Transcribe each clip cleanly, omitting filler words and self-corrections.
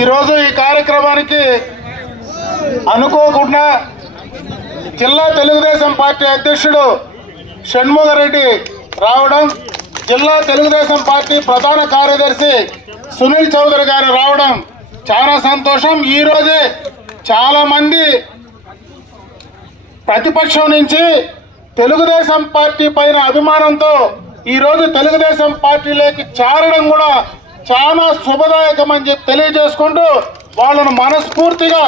ఈరోజు ఈ కార్యక్రమానికి అనుకోకుండా జిల్లా తెలుగుదేశం పార్టీ అధ్యక్షుడు షణ్ముగారెడ్డి రావడం, జిల్లా తెలుగుదేశం పార్టీ ప్రధాన కార్యదర్శి సునీల్ చౌదరి గారు రావడం చాలా సంతోషం. ఈరోజే చాలా మంది ప్రతిపక్షం నుంచి తెలుగుదేశం పార్టీ పైన అభిమానంతో ఈరోజు తెలుగుదేశం పార్టీలోకి చేరడం కూడా చాలా శుభదాయకం అని చెప్పి తెలియజేసుకుంటూ వాళ్ళను మనస్ఫూర్తిగా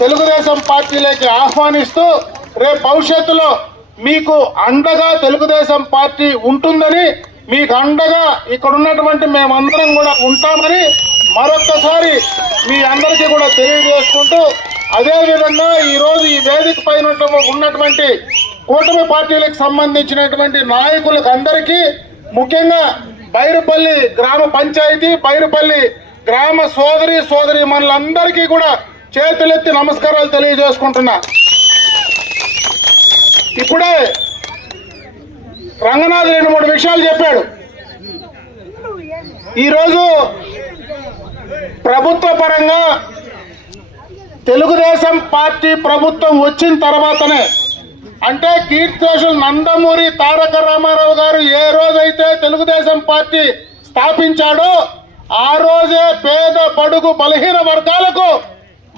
తెలుగుదేశం పార్టీలోకి ఆహ్వానిస్తూ రేపు భవిష్యత్తులో మీకు అండగా తెలుగుదేశం పార్టీ ఉంటుందని, మీకు అండగా ఇక్కడ ఉన్నటువంటి మేమందరం కూడా ఉంటామని మరొక్కసారి మీ అందరికీ కూడా తెలియజేసుకుంటూ, అదేవిధంగా ఈరోజు ఈ వేదిక పైన ఉన్నటువంటి కూటమి పార్టీలకు సంబంధించినటువంటి నాయకులకు అందరికీ, ముఖ్యంగా బైరుపల్లి గ్రామ పంచాయతీ, బైరుపల్లి గ్రామ సోదరి మనులందరికీ కూడా చేతులెత్తి నమస్కారాలు తెలియజేసుకుంటున్నా. ఇప్పుడే రంగనాథ్ 2-3 విషయాలు చెప్పాడు. ఈరోజు ప్రభుత్వ పరంగా తెలుగుదేశం పార్టీ ప్రభుత్వం వచ్చిన తర్వాతనే, అంటే కీర్తిశేషులు నందమూరి తారక రామారావు గారు ఏ రోజైతే తెలుగుదేశం పార్టీ స్థాపించాడో ఆ రోజే పేద బడుగు బలహీన వర్గాలకు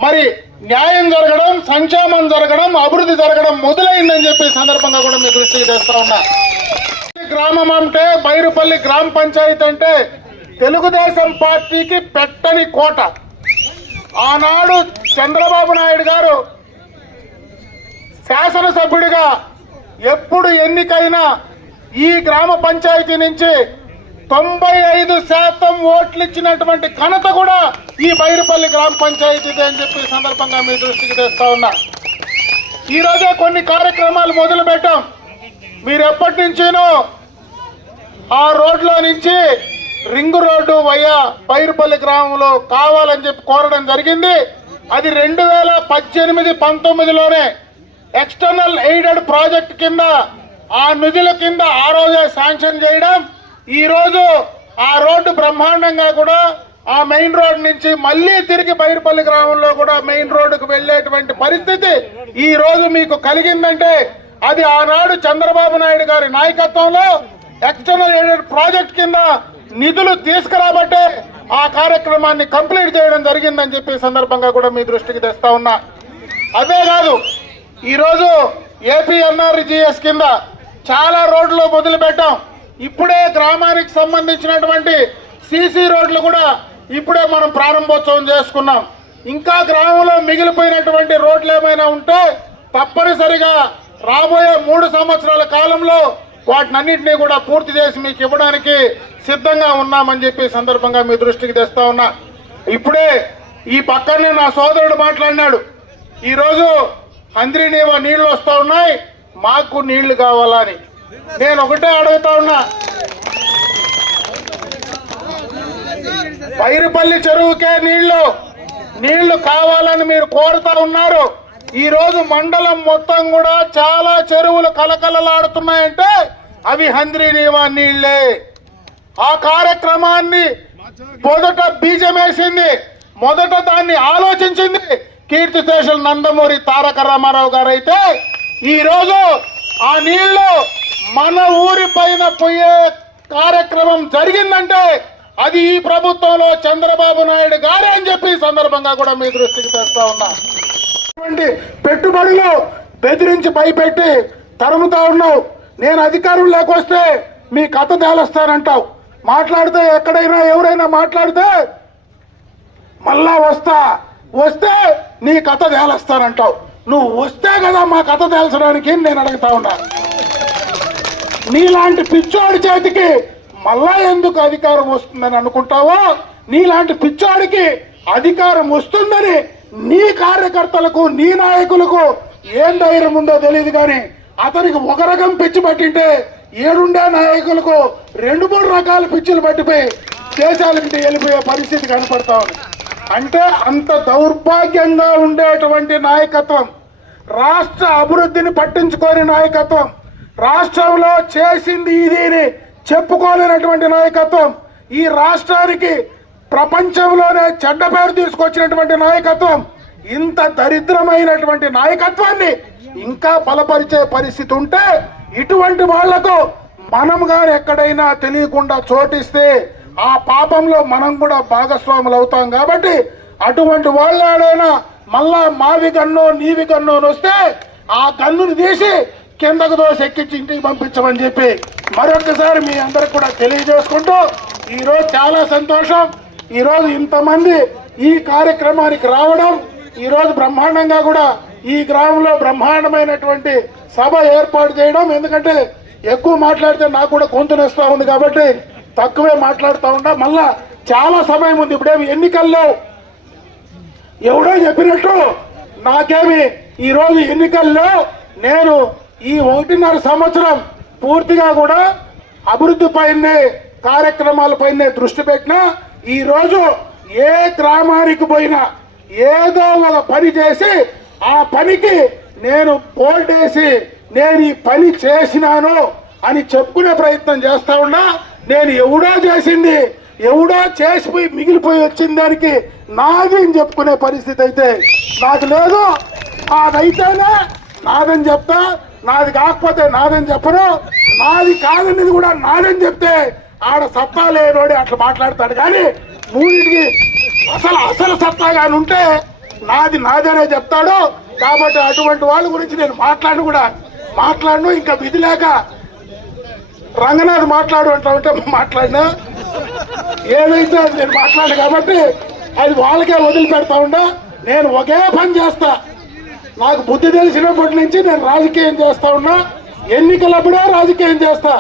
మరి న్యాయం జరగడం, సంక్షేమం జరగడం, అభివృద్ధి జరగడం మొదలైందని చెప్పి సందర్భంగా కూడా మీ దృష్టికి తెస్తా ఉన్నా. గ్రామం అంటే బైరుపల్లి గ్రామ పంచాయతీ అంటే తెలుగుదేశం పార్టీకి పెట్టని కోట. ఆనాడు చంద్రబాబు నాయుడు గారు శాసనసభ్యుడిగా ఎప్పుడు ఎన్నికైనా ఈ గ్రామ పంచాయతీ నుంచి 95% ఓట్లు ఇచ్చినటువంటి ఘనత కూడా ఈ బైరుపల్లి గ్రామ పంచాయతీదే అని చెప్పి సందర్భంగా మీ దృష్టికి తెస్తా ఉన్నా. ఈరోజే కొన్ని కార్యక్రమాలు మొదలు పెట్టాం. మీరు ఎప్పటి నుంచినో ఆ రోడ్లో నుంచి రింగు రోడ్డు వయ్యా బైరుపల్లి గ్రామంలో కావాలని చెప్పి కోరడం జరిగింది. అది 2018-19లోనే ఎక్స్టర్నల్ ఎయిడెడ్ ప్రాజెక్ట్ కింద ఆ నిధుల కింద ఆ రోజే శాంక్షన్ చేయడం. ఈ రోజు ఆ రోడ్డు బ్రహ్మాండంగా కూడా ఆ మెయిన్ రోడ్ నుంచి మళ్ళీ తిరిగి బైరుపల్లి గ్రామంలో కూడా మెయిన్ రోడ్డుకు వెళ్లేటువంటి పరిస్థితి ఈ రోజు మీకు కలిగిందంటే అది ఆనాడు చంద్రబాబు నాయుడు గారి నాయకత్వంలో ఎక్స్టర్నల్ ఎయిడెడ్ ప్రాజెక్ట్ కింద నిధులు తీసుకురాబట్టే ఆ కార్యక్రమాన్ని కంప్లీట్ చేయడం జరిగిందని చెప్పి సందర్భంగా కూడా మీ దృష్టికి తెస్తా ఉన్నా. అదే కాదు, ఈరోజు ఏపీఎన్ఆర్జీఎస్ కింద చాలా రోడ్లు మొదలు పెట్టాం. ఇప్పుడే గ్రామానికి సంబంధించినటువంటి సీసీ రోడ్లు కూడా ఇప్పుడే మనం ప్రారంభోత్సవం చేసుకున్నాం. ఇంకా గ్రామంలో మిగిలిపోయినటువంటి రోడ్లు ఏమైనా ఉంటే తప్పనిసరిగా రాబోయే 3 సంవత్సరాల కాలంలో వాటినన్నింటినీ కూడా పూర్తి చేసి మీకు ఇవ్వడానికి సిద్ధంగా ఉన్నామని చెప్పి సందర్భంగా మీ దృష్టికి తెస్తా ఉన్నా. ఇప్పుడే ఈ పక్కనే నా సోదరుడు మాట్లాడినాడు. ఈరోజు హంద్రీనీవ నీళ్లు వస్తా ఉన్నాయి, మాకు నీళ్లు కావాలని. నేను ఒకటే అడుగుతా ఉన్నా, బైరుపల్లి చెరువుకే నీళ్లు కావాలని మీరు కోరుతా ఉన్నారు. ఈ రోజు మండలం మొత్తం కూడా చాలా చెరువులు కలకలలాడుతున్నాయంటే అవి హంద్రీనీవా నీళ్లే. ఆ కార్యక్రమాన్ని మొదట బీజమేసింది, మొదట దాన్ని ఆలోచించింది కీర్తిశేషులు నందమూరి తారక రామారావు గారు అయితే ఈ రోజు ఆ నీళ్లు మన ఊరి పైన పోయే కార్యక్రమం జరిగిందంటే అది ఈ ప్రభుత్వంలో చంద్రబాబు నాయుడు గారే అని చెప్పి సందర్భంగా కూడా మీ దృష్టికి తెస్తా ఉన్నా. పెట్టుబడులు బెదిరించి భయపెట్టి తరుముతా ఉన్నావు. నేను అధికారం లేకొస్తే మీ కథ తేలుస్తానంటావు. మాట్లాడితే ఎక్కడైనా ఎవరైనా మాట్లాడితే మళ్ళా వస్తే నీ కథ తేలుస్తానంటావు. నువ్వు వస్తే కదా మా కథ తేల్చడానికి నేను అడుగుతా ఉన్నా. నీలాంటి పిచ్చోడి చేతికి మళ్ళా ఎందుకు అధికారం వస్తుందని అనుకుంటావో, నీలాంటి పిచ్చోడికి అధికారం వస్తుందని నీ కార్యకర్తలకు నీ నాయకులకు ఏం ధైర్యం ఉందో తెలియదు. కానీ అతనికి ఒక రకం పిచ్చి పట్టింటే ఏడుండే నాయకులకు 2-3 రకాల పిచ్చులు పట్టిపోయి దేశాలకి వెళ్ళిపోయే పరిస్థితి కనపడతా ఉంది. అంటే అంత దౌర్భాగ్యంగా ఉండేటువంటి నాయకత్వం, రాష్ట్ర అభివృద్ధిని పట్టించుకోని నాయకత్వం, రాష్ట్రంలో చేసింది ఇది చెప్పుకోలేనటువంటి నాయకత్వం, ఈ రాష్ట్రానికి ప్రపంచంలోనే చెడ్డ పేరు తీసుకొచ్చినటువంటి నాయకత్వం, ఇంత దరిద్రమైనటువంటి నాయకత్వాన్ని ఇంకా బలపరిచే పరిస్థితి ఉంటే ఇటువంటి వాళ్లకు మనం గాని ఎక్కడైనా తెలియకుండా చోటిస్తే ఆ పాపంలో మనం కూడా భాగస్వాములు అవుతాం. కాబట్టి అటువంటి వాళ్ళైనా మళ్ళా మావి గన్నో నీవి గన్నో వస్తే ఆ గన్నుని తీసి కిందకు దోసి ఎక్కించి ఇంటికి పంపించమని చెప్పి మరొకసారి మీ అందరికి కూడా తెలియజేసుకుంటూ, ఈరోజు చాలా సంతోషం. ఈరోజు ఇంతమంది ఈ కార్యక్రమానికి రావడం, ఈరోజు బ్రహ్మాండంగా కూడా ఈ గ్రామంలో బ్రహ్మాండమైనటువంటి సభ ఏర్పాటు చేయడం. ఎందుకంటే ఎక్కువ మాట్లాడితే నాకు కూడా గొంతు నొస్తా ఉంది కాబట్టి తక్కువే మాట్లాడుతూ ఉంటా. మళ్ళా చాలా సమయం ఉంది, ఇప్పుడేమి ఎన్నికల్లో ఎవడో చెప్పినట్టు నాకేమి ఈరోజు ఎన్నికల్లో నేను ఈ 1.5 సంవత్సరం పూర్తిగా కూడా అభివృద్ధి పైనే కార్యక్రమాలపైనే దృష్టి పెట్టినా, ఈ రోజు ఏ గ్రామానికి పోయినా ఏదో ఒక పని చేసి ఆ పనికి నేను పోల్టేసి నేను ఈ పని చేసినాను అని చెప్పుకునే ప్రయత్నం చేస్తా ఉన్నా. నేను ఎవడో చేసింది ఎవడో చేసిపోయి మిగిలిపోయి వచ్చిన దానికి నాది అని చెప్పుకునే పరిస్థితి అయితే నాకు లేదు. అదైతేనే నాదని చెప్తా, నాది కాకపోతే నాదని చెప్పను. నాది కాదనేది కూడా నాదని చెప్తే ఆడ సత్తా లేనోడి అట్లా మాట్లాడతాడు. కానీ మూడింటికి అసలు సత్తా కానీ ఉంటే నాది నాదనే చెప్తాడు. కాబట్టి అటువంటి వాళ్ళ గురించి నేను మాట్లాడను. ఇంకా విధి లేక రంగనాథ్ మాట్లాడు అంటే మాట్లాడినా ఏదైతే అది నేను మాట్లాడు కాబట్టి అది వాళ్ళకే వదిలిపెడతా ఉండా. నేను ఒకే పని చేస్తా. నాకు బుద్ధి తెలిసినప్పటి నుంచి నేను రాజకీయం చేస్తా ఉన్నా. ఎన్నికలప్పుడే రాజకీయం చేస్తా,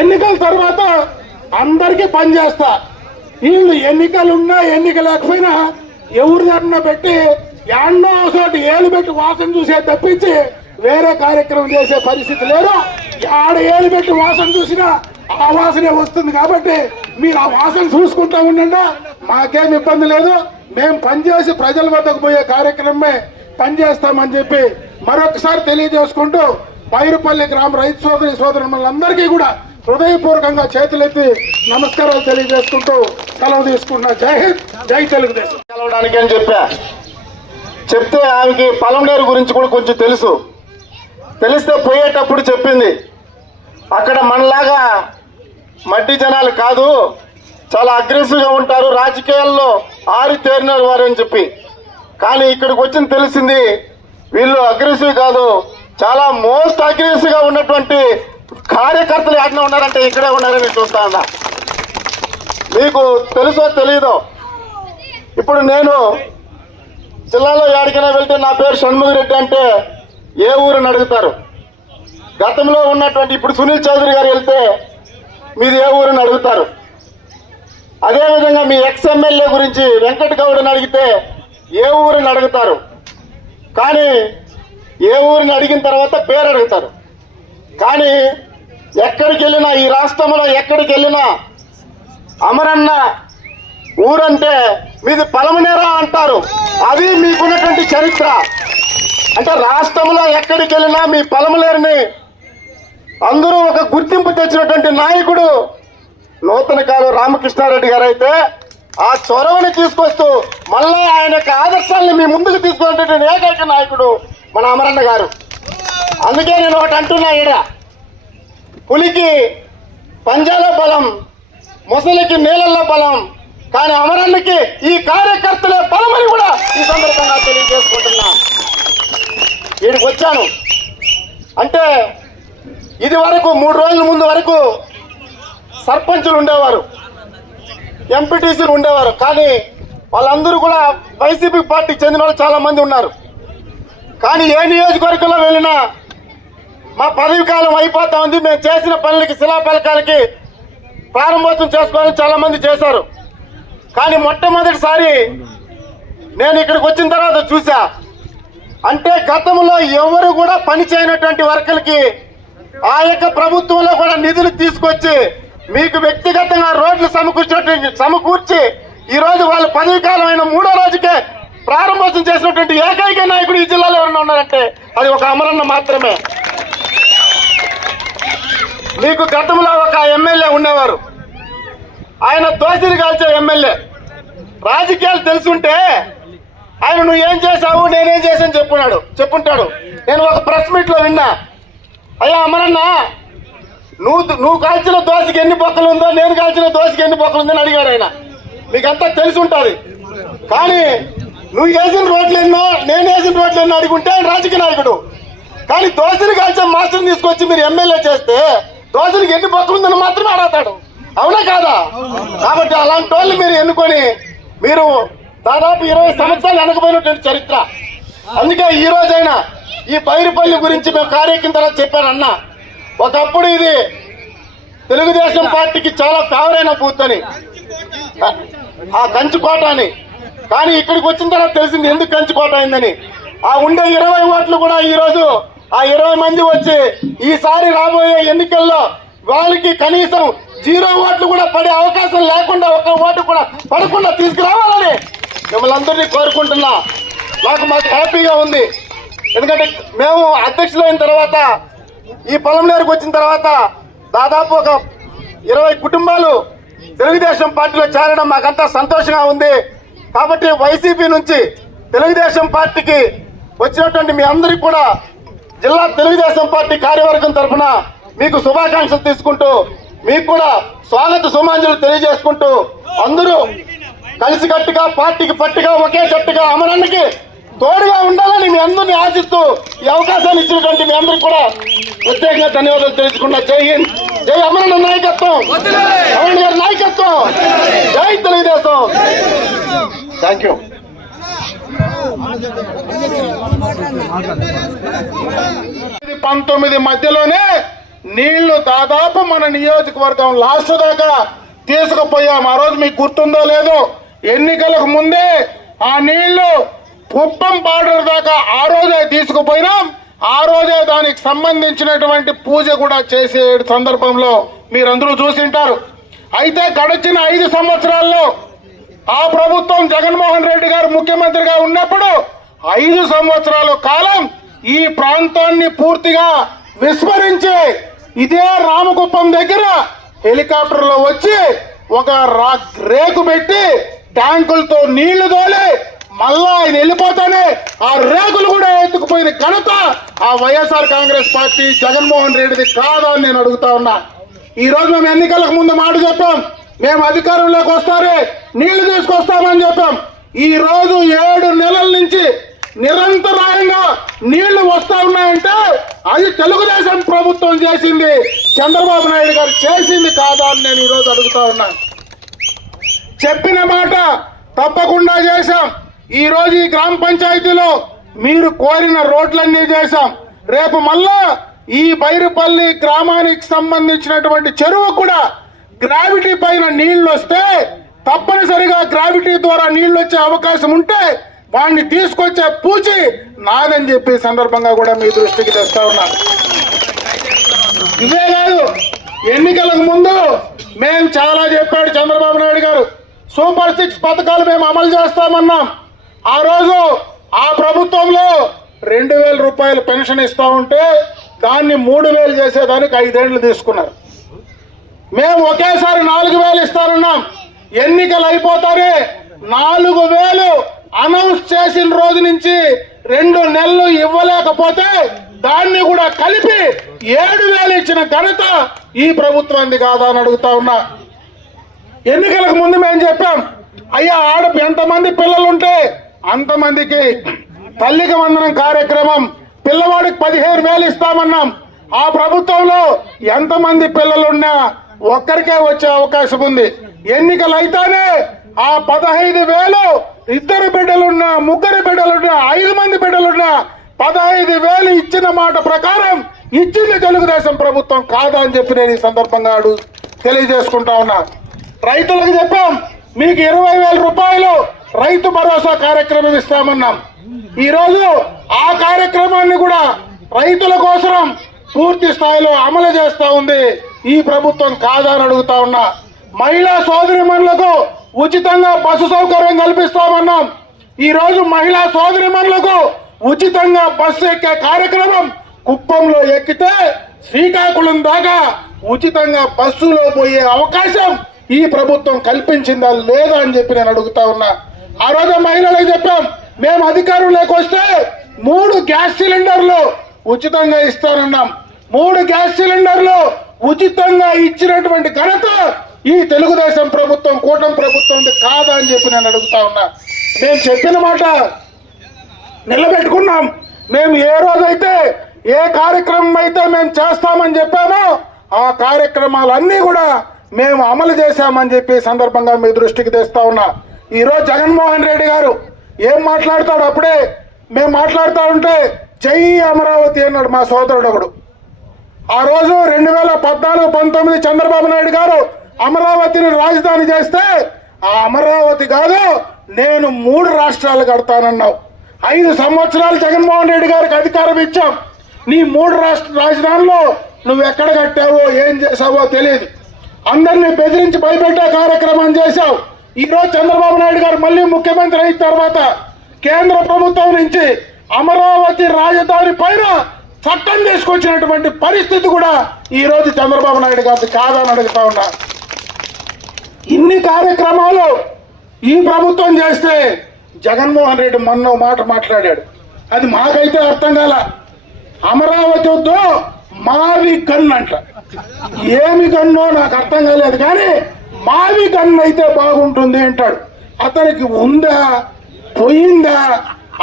ఎన్నికల తర్వాత అందరికీ పని చేస్తా. వీళ్ళు ఎన్నికలున్నా ఎన్నిక లేకపోయినా ఎవరి దగ్గర పెట్టి ఎన్నో చోట ఏలు పెట్టి వాసన చూసే తప్పించి వేరే కార్యక్రమం చేసే పరిస్థితి లేదు. ఆడ ఏలు పెట్టి వాసన చూసినా ఆ వాసనే వస్తుంది. కాబట్టి మీరు ఆ వాసన చూసుకుంటా ఉండండి, మాకేం ఇబ్బంది లేదు. మేము పనిచేసి ప్రజల వద్దకు పోయే కార్యక్రమమే పనిచేస్తామని చెప్పి మరొకసారి తెలియజేసుకుంటూ, పైరుపల్లి గ్రామ రైతు సోదరులందరికీ కూడా హృదయపూర్వకంగా చేతులెత్తి నమస్కారాలు తెలియజేసుకుంటూ సెలవు తీసుకుంటున్నా. జై హింద్, జై తెలుగుదేశం. కలవడానికి అని చెప్తే ఆమెకి పలంనేరు గురించి కూడా కొంచెం తెలిస్తే పోయేటప్పుడు చెప్పింది, అక్కడ మనలాగా మట్టి జనాలు కాదు, చాలా అగ్రెసివ్గా ఉంటారు, రాజకీయాల్లో ఆరితేరినారు వారు అని చెప్పి. కానీ ఇక్కడికి వచ్చిన తెలిసింది వీళ్ళు అగ్రెసివ్ కాదు, చాలా మోస్ట్ అగ్రెసివ్గా ఉన్నటువంటి కార్యకర్తలు ఎక్కడ ఉన్నారంటే ఇక్కడే ఉన్నారని చూస్తా ఉన్నా. మీకు తెలుసో తెలీదో, ఇప్పుడు నేను జిల్లాలో ఎక్కడికైనా వెళ్తే నా పేరు షణ్ముగిరెడ్డి అంటే ఏ ఊరని అడుగుతారు. గతంలో ఉన్నటువంటి ఇప్పుడు సునీల్ చౌదరి గారు వెళ్తే మీది ఏ ఊరని అడుగుతారు. అదేవిధంగా మీ ఎక్స్ ఎమ్మెల్యే గురించి వెంకట గౌడని అడిగితే ఏ ఊరిని అడుగుతారు. కానీ ఏ ఊరిని అడిగిన తర్వాత పేరు అడుగుతారు. కానీ ఎక్కడికి వెళ్ళినా, ఈ రాష్ట్రంలో ఎక్కడికి వెళ్ళినా అమరన్న ఊరంటే మీది పలమనేరా అంటారు. అది మీకున్నటువంటి చరిత్ర. అంటే రాష్ట్రంలో ఎక్కడికి వెళ్ళినా మీ పలమనేరుని అందరూ ఒక గుర్తింపు తెచ్చినటువంటి నాయకుడు నూతన కాలం రామకృష్ణారెడ్డి గారు అయితే ఆ చొరవని తీసుకొస్తూ మళ్ళా ఆయన యొక్క ఆదర్శాలను మీ ముందుకు తీసుకున్నటువంటి ఏకైక నాయకుడు మన అమరన్న గారు. అందుకే నేను ఒకటి అంటున్నా, ఈడ పులికి పంజాలో బలం, ముసలికి నీళ్ళల్లో బలం, కానీ అమరన్నకి ఈ కార్యకర్తలే బలమని కూడా ఈ సందర్భంగా తెలియజేసుకుంటున్నా. వీడికి వచ్చాను అంటే ఇది వరకు 3 రోజుల ముందు వరకు సర్పంచులు ఉండేవారు, ఎంపీటీసీలు ఉండేవారు. కానీ వాళ్ళందరూ కూడా వైసీపీ పార్టీకి చెందిన వాళ్ళు చాలా మంది ఉన్నారు. కానీ ఏ నియోజకవర్గంలో వెళ్ళినా మా పదవి కాలం అయిపోతా ఉంది, మేము చేసిన పనులకి శిలాఫలకాలకి ప్రారంభోత్సవం చేసుకోవాలని చాలా మంది చేశారు. కానీ మొట్టమొదటిసారి నేను ఇక్కడికి వచ్చిన తర్వాత చూసా, అంటే గతంలో ఎవరు కూడా పని చేయనటువంటి వర్కులకి ఆ యొక్క ప్రభుత్వంలో కూడా నిధులు తీసుకొచ్చి మీకు వ్యక్తిగతంగా రోడ్లు సమకూర్చి ఈ రోజు వాళ్ళ పదవి కాలం అయిన 3వ రోజుకే ప్రారంభోత్సవం చేసినటువంటి ఏకైక నాయకుడు ఈ జిల్లాలో ఎవరైనా ఉన్నారంటే అది ఒక అమరన్న మాత్రమే. మీకు గతంలో ఒక ఎమ్మెల్యే ఉండేవారు, ఆయన దోసిరి కాల్చే ఎమ్మెల్యే. రాజకీయాలు తెలుసుంటే ఆయన నువ్వు ఏం చేశావు నేనేం చేశాను చెప్పుంటాడు. నేను ఒక ప్రెస్ మీట్ లో విన్నా, అయ్యా అమరన్న నువ్వు కాల్చిన దోశకి ఎన్ని బొక్కలు ఉందో నేను కాల్చిన దోశకి ఎన్ని బొక్కలు ఉందని అడిగాడు ఆయన. మీకంతా తెలిసి ఉంటుంది. కానీ నువ్వు వేసిన రోడ్లు ఎన్నో నేను వేసిన రోడ్లు ఎన్నో అడుగుంటే ఆయన రాజకీయ నాయకుడు. కానీ దోశని కాల్చే మాస్టర్ని తీసుకొచ్చి మీరు ఎమ్మెల్యే చేస్తే దోశనికి ఎన్ని బొక్కలు ఉందని మాత్రమే అడుగుతాడు. అవునా కాదా? కాబట్టి అలాంటి వాళ్ళు మీరు ఎన్నుకొని మీరు దాదాపు 20 సంవత్సరాలు వెనకపోయినటువంటి చరిత్ర. అందుకే ఈ రోజైనా ఈ బైరిపల్లి గురించి మేము కార్యక్రమం తర్వాత చెప్పానన్నా, ఒకప్పుడు ఇది తెలుగుదేశం పార్టీకి చాలా ఫేవర్ అయిన బూత్ అని, ఆ కంచుకోట అని. కానీ ఇక్కడికి వచ్చిన తర్వాత తెలిసింది ఎందుకు కంచుకోట అయిందని. ఆ ఉండే 20 ఓట్లు కూడా ఈ రోజు ఆ 20 మంది వచ్చి ఈసారి రాబోయే ఎన్నికల్లో వాళ్ళకి కనీసం 0 ఓట్లు కూడా పడే అవకాశం లేకుండా, ఒక్క ఓటు కూడా పడకుండా తీసుకురావాలని మిమ్మల్ని అందరినీ కోరుకుంటున్నా. మాకు హ్యాపీగా ఉంది. ఎందుకంటే మేము అధ్యక్షులైన తర్వాత ఈ పొలంనేరుకు వచ్చిన తర్వాత దాదాపు ఒక 20 కుటుంబాలు తెలుగుదేశం పార్టీలో చేరడం మాకంతా సంతోషంగా ఉంది. కాబట్టి వైసీపీ నుంచి తెలుగుదేశం పార్టీకి వచ్చినటువంటి మీ అందరికీ కూడా జిల్లా తెలుగుదేశం పార్టీ కార్యవర్గం తరఫున మీకు శుభాకాంక్షలు తీసుకుంటూ మీకు కూడా స్వాగత సుమాంజలు తెలియజేసుకుంటూ అందరూ కలిసికట్టుగా పార్టీకి పట్టుగా ఒకే జట్టుగా అమరన్నకి తోడుగా ఉండాలని మీ అందరినీ ఆశిస్తూ ఈ అవకాశాన్ని ఇచ్చినటువంటి మీ అందరికి కూడా ప్రత్యేకంగా ధన్యవాదాలు తెలుసుకున్నా. జై హింద్, జై అమరన్న నాయకత్వం, అమరన్న గారి నాయకత్వం, జై తెలుగుదేశం. Thank you. 19 మధ్యలోనే నీళ్లు దాదాపు మన నియోజకవర్గం లాస్ట్ దాకా తీసుకుపోయాం. ఆ రోజు మీకు గుర్తుందో లేదో, ఎన్నికలకు ముందే ఆ నీళ్లు కుప్పం బార్డర్ దాకా ఆ రోజే తీసుకుపోయినాం. ఆ రోజే దానికి సంబంధించినటువంటి పూజ కూడా చేసే సందర్భంలో మీరందరూ చూసింటారు. అయితే గడిచిన 5 సంవత్సరాల్లో ఆ ప్రభుత్వం జగన్మోహన్ రెడ్డి గారు ముఖ్యమంత్రిగా ఉన్నప్పుడు 5 సంవత్సరాల కాలం ఈ ప్రాంతాన్ని పూర్తిగా విస్మరించి ఇదే రామకుప్పం దగ్గర హెలికాప్టర్లో వచ్చి ఒక రేకు పెట్టి ట్యాంకులతో నీళ్లు తోలి మళ్ళా ఆయన వెళ్ళిపోతానే ఆ రేకులు కూడా ఎత్తుకుపోయిన ఘనత ఆ వైఎస్ఆర్ కాంగ్రెస్ పార్టీ జగన్మోహన్ రెడ్డిది కాదా అని నేను అడుగుతా ఉన్నా. ఈ రోజు మేము ఎన్నికలకు ముందు మాట చెప్పాం, మేము అధికారంలోకి వస్తారే నీళ్లు తీసుకొస్తామని చెప్పాం. ఈ రోజు 7 నెలల నుంచి నిరంతరాయంగా నీళ్లు వస్తా ఉన్నాయంటే అది తెలుగుదేశం ప్రభుత్వం చేసింది, చంద్రబాబు నాయుడు గారు చేసింది కాదా అని నేను ఈరోజు అడుగుతా ఉన్నాను. చెప్పిన మాట తప్పకుండా చేశాం. ఈ రోజు ఈ గ్రామ పంచాయతీలో మీరు కోరిన రోడ్లన్నీ చేశాం. రేపు మళ్ళా ఈ బైరుపల్లి గ్రామానికి సంబంధించినటువంటి చెరువు కూడా గ్రావిటీ పైన నీళ్లు వస్తే తప్పనిసరిగా గ్రావిటీ ద్వారా నీళ్లు వచ్చే అవకాశం ఉంటే వాడిని తీసుకొచ్చే పూచి నాదని చెప్పి సందర్భంగా కూడా మీ దృష్టికి తెస్తా ఉన్నా. ఇదే కాదు, ఎన్నికలకు ముందు మేము చాలా చెప్పాడు చంద్రబాబు నాయుడు గారు, సూపర్ 6 పథకాలు మేము అమలు చేస్తామన్నాం. ఆ రోజు ఆ ప్రభుత్వంలో 2000 రూపాయలు పెన్షన్ ఇస్తా ఉంటే దాన్ని 3000 చేసేదానికి 5 ఏళ్లు తీసుకున్నారు. మేము ఒకేసారి 4000 ఇస్తానన్నాం. ఎన్నికలు అయిపోతానే 4000 అనౌన్స్ చేసిన రోజు నుంచి 2 నెలలు ఇవ్వలేకపోతే దాన్ని కూడా కలిపి 7000 ఇచ్చిన ఘనత ఈ ప్రభుత్వాన్ని కాదా అని అడుగుతా ఉన్నా. ఎన్నికలకు ముందు మేము చెప్పాం, అయ్యా ఎంతమంది పిల్లలుంటే అంతమందికి తల్లికి వందనం కార్యక్రమం, పిల్లవాడికి 15,000 ఇస్తామన్నాం. ఆ ప్రభుత్వంలో ఎంతమంది పిల్లలున్నా ఒక్కరికే వచ్చే అవకాశం ఉంది. ఎన్నికలు అయితేనే ఆ 15,000 2 బిడ్డలున్నా 3 బిడ్డలున్నా 5 మంది బిడ్డలున్నా 15,000 ఇచ్చిన మాట ప్రకారం ఇచ్చింది తెలుగుదేశం ప్రభుత్వం కాదా అని చెప్పి నేను ఈ సందర్భంగా తెలియజేసుకుంటా ఉన్నా. రైతులకు చెప్పాం, మీకు 20,000 రూపాయలు రైతు భరోసా కార్యక్రమం ఇస్తామన్నాం. ఈ రోజు ఆ కార్యక్రమాన్ని కూడా రైతుల కోసం పూర్తి స్థాయిలో అమలు చేస్తా ఉంది ఈ ప్రభుత్వం కాదా అని అడుగుతా ఉన్నా. మహిళా సోదరిమణులకు ఉచితంగా బస్సు సౌకర్యం కల్పిస్తామన్నాం. ఈ రోజు మహిళా సోదరిమణులకు ఉచితంగా బస్సు ఎక్కే కార్యక్రమం కుప్పంలో ఎక్కితే శ్రీకాకుళం దాకా ఉచితంగా బస్సులో పోయే అవకాశం ఈ ప్రభుత్వం కల్పించిందా లేదా అని చెప్పి నేను అడుగుతా ఉన్నా. ఆ రోజు మహిళలకు చెప్పాం, మేము అధికారంలోకి వస్తే 3 గ్యాస్ సిలిండర్లు ఉచితంగా ఇస్తానన్నాం. 3 గ్యాస్ సిలిండర్లు ఉచితంగా ఇచ్చినటువంటి ఘనత ఈ తెలుగుదేశం ప్రభుత్వం, కూటమి ప్రభుత్వం కాదా అని చెప్పి నేను అడుగుతా ఉన్నా. మేము చెప్పిన మాట నిలబెట్టుకున్నాం. మేము ఏ రోజైతే ఏ కార్యక్రమం అయితే మేము చేస్తామని చెప్పామో ఆ కార్యక్రమాలన్నీ కూడా మేము అమలు చేశామని చెప్పి సందర్భంగా మీ దృష్టికి తెస్తా ఉన్నా. ఈరోజు జగన్మోహన్ రెడ్డి గారు ఏం మాట్లాడతాడు, అప్పుడే మేము మాట్లాడుతూ ఉంటే జై అమరావతి అన్నాడు మా సోదరుడు ఒకడు. ఆ రోజు 2014-19 చంద్రబాబు నాయుడు గారు అమరావతిని రాజధాని చేస్తే ఆ అమరావతి కాదు నేను 3 రాష్ట్రాలు కడతానన్నావు. 5 సంవత్సరాలు జగన్మోహన్ రెడ్డి గారికి అధికారం ఇచ్చాం. నీ 3 రాష్ట్ర రాజధానిలో నువ్వు ఎక్కడ కట్టావో ఏం చేసావో తెలియదు. అందరినీ బెదిరించి భయపెట్టే కార్యక్రమం చేశావు. ఈ రోజు చంద్రబాబు నాయుడు గారు మళ్ళీ ముఖ్యమంత్రి అయిన తర్వాత కేంద్ర ప్రభుత్వం నుంచి అమరావతి రాజధాని పైన చట్టం తీసుకొచ్చినటువంటి పరిస్థితి కూడా ఈ రోజు చంద్రబాబు నాయుడు గారిని కాదని అడుగుతా ఉన్నా. ఇన్ని కార్యక్రమాలు ఈ ప్రభుత్వం చేస్తే జగన్మోహన్ రెడ్డి మొన్న మాట మాట్లాడాడు, అది మాకైతే అర్థం కాల. అమరావతి వద్దు మావి గన్ అంట. ఏమి గన్నో నాకు అర్థం కాలేదు, కానీ మావి గన్ అయితే బాగుంటుంది అంటాడు. అతనికి ఉందా పోయిందా?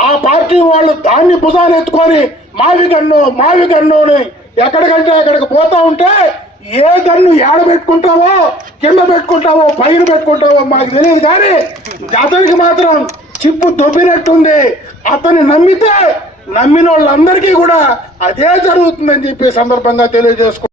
ఆ పార్టీ వాళ్ళు దాన్ని భుజాన్ని ఎత్తుకొని మావి గన్ను అని ఎక్కడికంటే అక్కడికి పోతా ఉంటే ఏ గన్ను ఏడ పెట్టుకుంటావో, కింద పెట్టుకుంటావో, పైన పెట్టుకుంటావో మాకు తెలియదు, కానీ అతనికి మాత్రం చిప్పు దొబ్బినట్టుంది. అతన్ని నమ్మితే నమ్మిన వాళ్ళందరికీ కూడా అదే జరుగుతుందని చెప్పి సందర్భంగా తెలియజేసుకుంటాం.